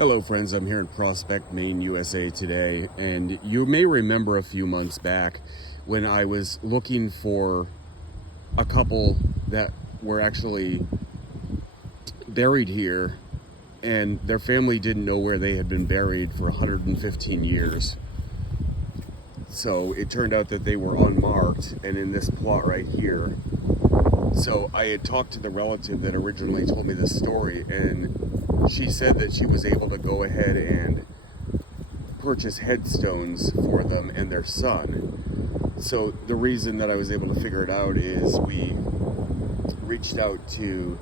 Hello friends, I'm here in Prospect, Maine, USA today, and you may remember a few months back when I was looking for a couple that were actually buried here, and their family didn't know where they had been buried for 115 years. So it turned out that they were unmarked and in this plot right here. So I had talked to the relative that originally told me this story, and she said that she was able to go ahead and purchase headstones for them and their son. So the reason that I was able to figure it out is we reached out to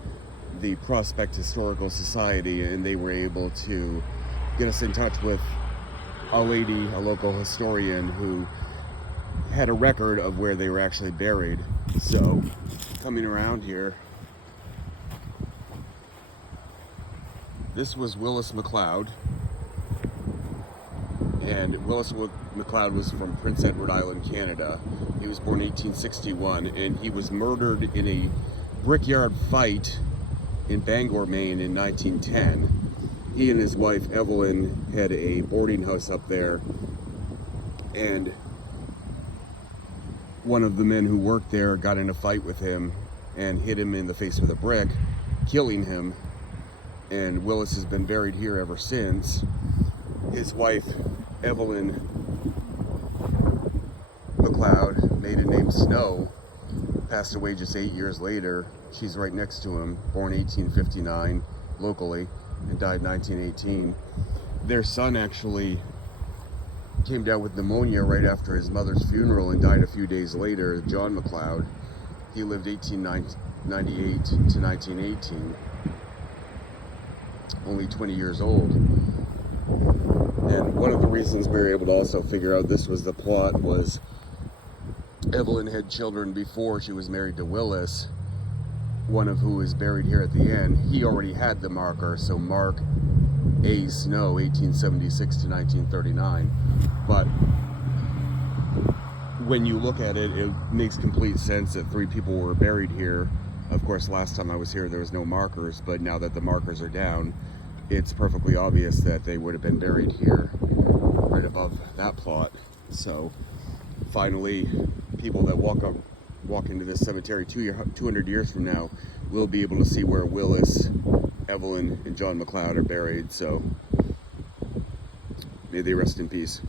the Prospect Historical Society, and they were able to get us in touch with a lady, a local historian, who had a record of where they were actually buried. So coming around here, this was Willis McLeod, and Willis McLeod was from Prince Edward Island, Canada. He was born in 1861, and he was murdered in a brickyard fight in Bangor, Maine in 1910. He and his wife Evelyn had a boarding house up there, and one of the men who worked there got in a fight with him and hit him in the face with a brick, killing him. And Willis has been buried here ever since. His wife, Evelyn McLeod, maiden name Snow, passed away just 8 years later. She's right next to him, born 1859 locally and died 1918. Their son actually came down with pneumonia right after his mother's funeral and died a few days later, John McLeod. He lived 1898 to 1918. Only 20 years old. And one of the reasons we were able to also figure out this was the plot was Evelyn had children before she was married to Willis, one of who is buried here at the end. He already had the marker, so Mark A. Snow, 1876 to 1939. But when you look at it, it makes complete sense that three people were buried here. Of course, last time I was here, there was no markers, but now that the markers are down, it's perfectly obvious that they would have been buried here, right above that plot. So, finally, people that walk into this cemetery 200 years from now will be able to see where Willis, Evelyn, and John McLeod are buried. So, may they rest in peace.